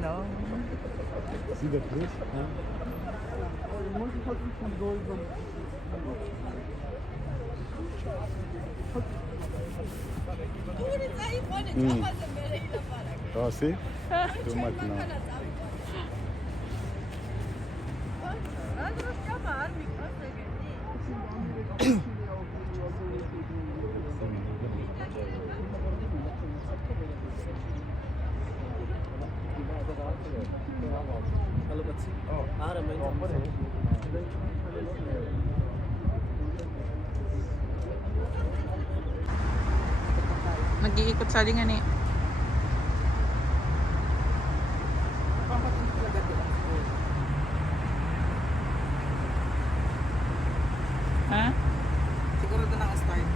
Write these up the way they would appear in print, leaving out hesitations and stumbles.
No. See the place? Huh? Oh, see? Too much now. Nag-iikot sa lingan eh. Ha? Siguro doon ang start.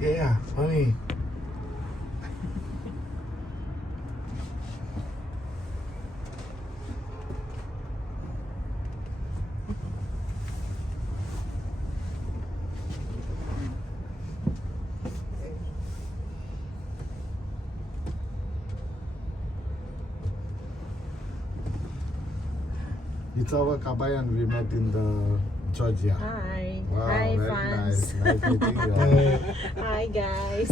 Yeah, honey. It's our kabayan we met in the Georgia. Hi. Wow, Hi, very fans. nice. Nice meeting you. Hi, guys.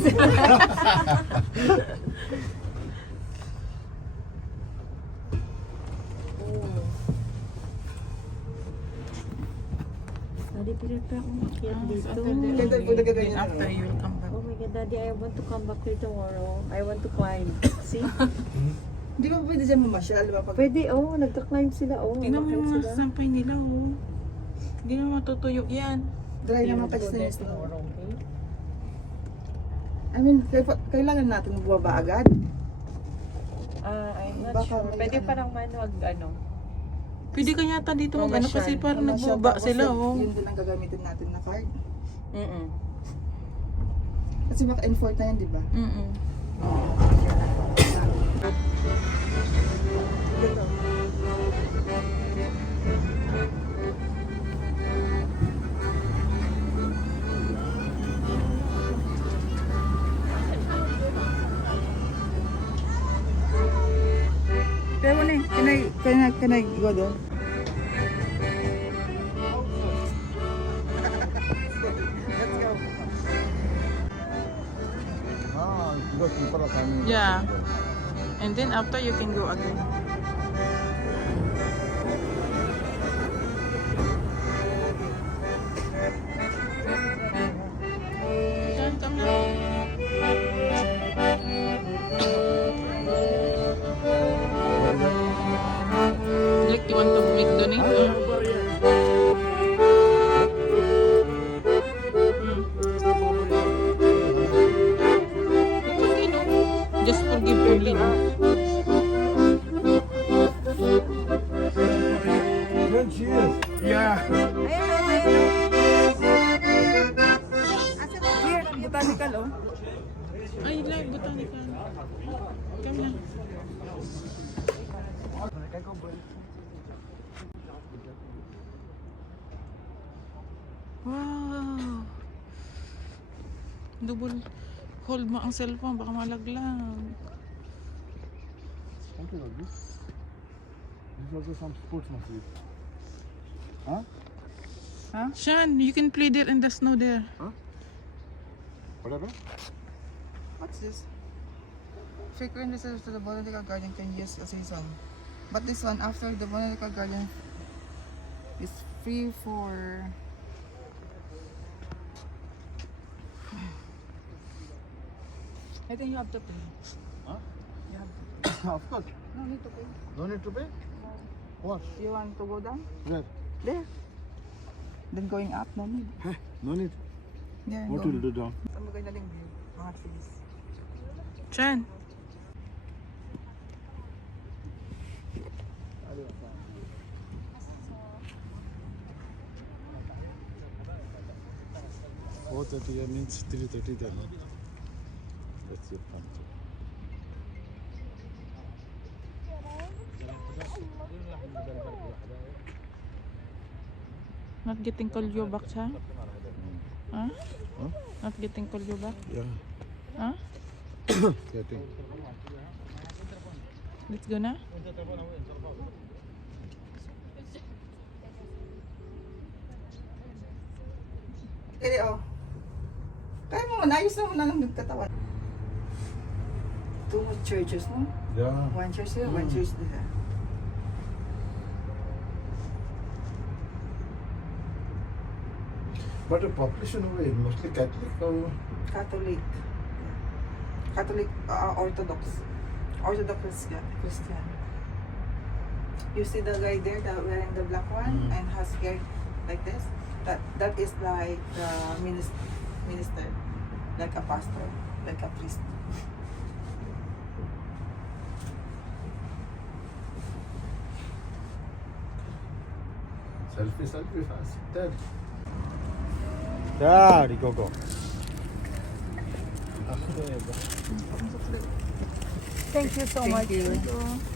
Daddy, pilit pa akong makiat dito. Then after you will come back. Oh my God, Daddy, I want to come back here tomorrow. I want to climb. See? Di ba pwede dyan mamasyal? Pwede, oh. Nagka-climb sila, oh. Tingnan mo yung Bakit mga sila? sampay nila oh. Hindi naman matutuyo yan. Dry You naman go kasi there na snow. tomorrow, okay? I mean, kailangan natin magbaba agad. I'm not Baka sure. may Pwede ano. parang manual, ano. Pwede ka yata dito mag ano kasi parang Mamasyal, nagbaba tapos sila yun- oh. Yun din ang gagamitin natin na card. Mm-mm. Kasi baka N4 na yan, di ba? Mm-mm. Dito. Can I go doon? Let's go. Because people are coming. Yeah. And then after you can go again. Saan, come na. Like you want to make donate? It's okay, no? Just forgive only, no? Good cheers. Yeah. Here, botanical, oh. I like botanical. Come na. Wow. Double hold mo ang cellphone, baka malaglag. Something like this. This is also some sports machine. Huh? Sean, you can play there in the snow there. Whatever. What's this? Frequent visitors to the botanical garden can use a season. But this one, after the botanical garden, is free for... I think you have to pay. Huh? You have to pay. Of course. No need to pay. No need to pay. What? You want to go down? Where? There. Then going up, no need. Hey, no need. There, What go. will do down? Ang maganda ng view. Mga trees. Sean. Four 30 means 3:30 then. That's it. Not getting call you back, Sean? Huh? Huh? Not getting call you back? Yeah. Huh? Getting. Let's go na? Kaya oh. Kaya mo, naayos naman na ng katawan. Two churches, no? Yeah. One church here, one church there. But the population over here mostly Catholic or Catholic. Catholic, Orthodox. Orthodox Christian. You see the guy there that wearing the black one and has hair like this? That is like the minister, like a pastor, like a priest. selfie fast. Dead. There you go. Thank you so much. Thank you.